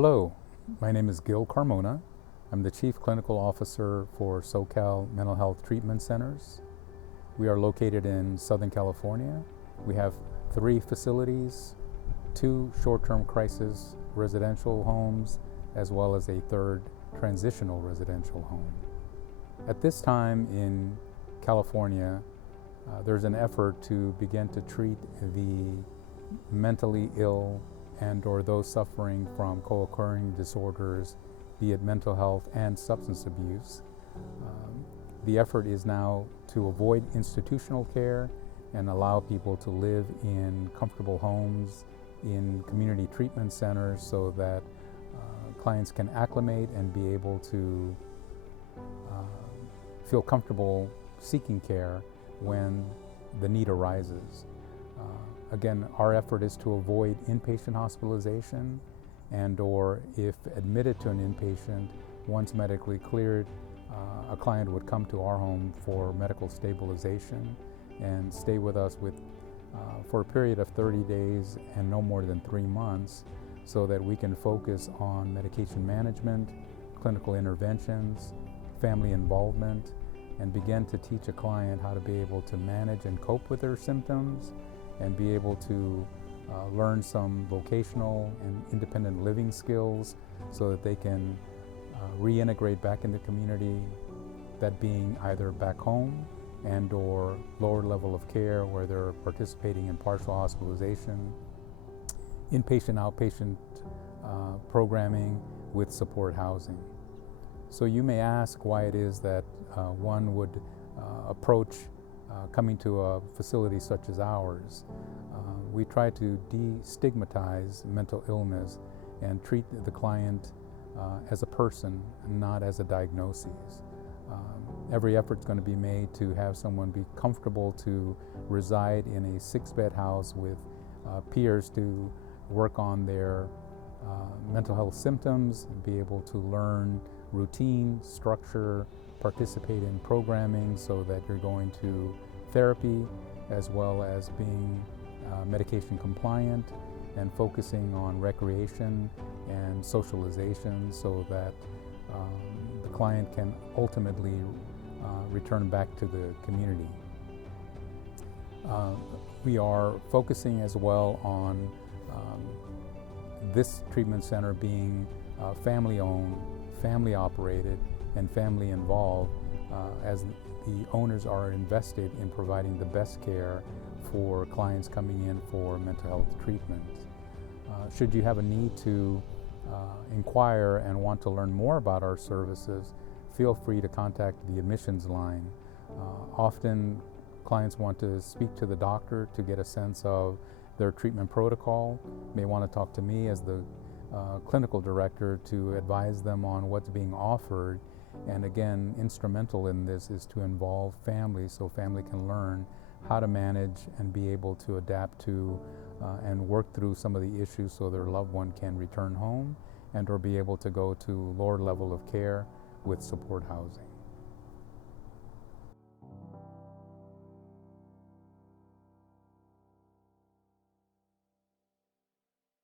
Hello, my name is Gil Carmona. I'm the Chief Clinical Officer for SoCal Mental Health Treatment Centers. We are located in Southern California. We have 3 facilities, 2 short-term crisis residential homes, as well as a 3rd transitional residential home. At this time in California, there's an effort to begin to treat the mentally ill and or those suffering from co-occurring disorders, be it mental health and substance abuse. The effort is now to avoid institutional care and allow people to live in comfortable homes, in community treatment centers, so that clients can acclimate and be able to feel comfortable seeking care when the need arises. Again, our effort is to avoid inpatient hospitalization, and or if admitted to an inpatient, once medically cleared, a client would come to our home for medical stabilization and stay with us for a period of 30 days and no more than 3 months, so that we can focus on medication management, clinical interventions, family involvement, and begin to teach a client how to be able to manage and cope with their symptoms, and be able to learn some vocational and independent living skills so that they can reintegrate back in the community, that being either back home and or lower level of care where they're participating in partial hospitalization, inpatient, outpatient programming with support housing. So you may ask why it is that one would approach coming to a facility such as ours. We try to destigmatize mental illness and treat the client as a person, not as a diagnosis. Every effort is going to be made to have someone be comfortable to reside in a 6-bed house with peers to work on their mental health symptoms, be able to learn routine, structure, participate in programming so that you're going to therapy, as well as being medication compliant and focusing on recreation and socialization so that the client can ultimately return back to the community. We are focusing as well on this treatment center being family-owned, family-operated, and family-involved, as the owners are invested in providing the best care for clients coming in for mental health treatment. Should you have a need to inquire and want to learn more about our services, feel free to contact the admissions line. Often clients want to speak to the doctor to get a sense of their treatment protocol, may want to talk to me as the clinical director to advise them on what's being offered. And again, instrumental in this is to involve families so family can learn how to manage and be able to adapt to and work through some of the issues so their loved one can return home and or be able to go to lower level of care with support housing.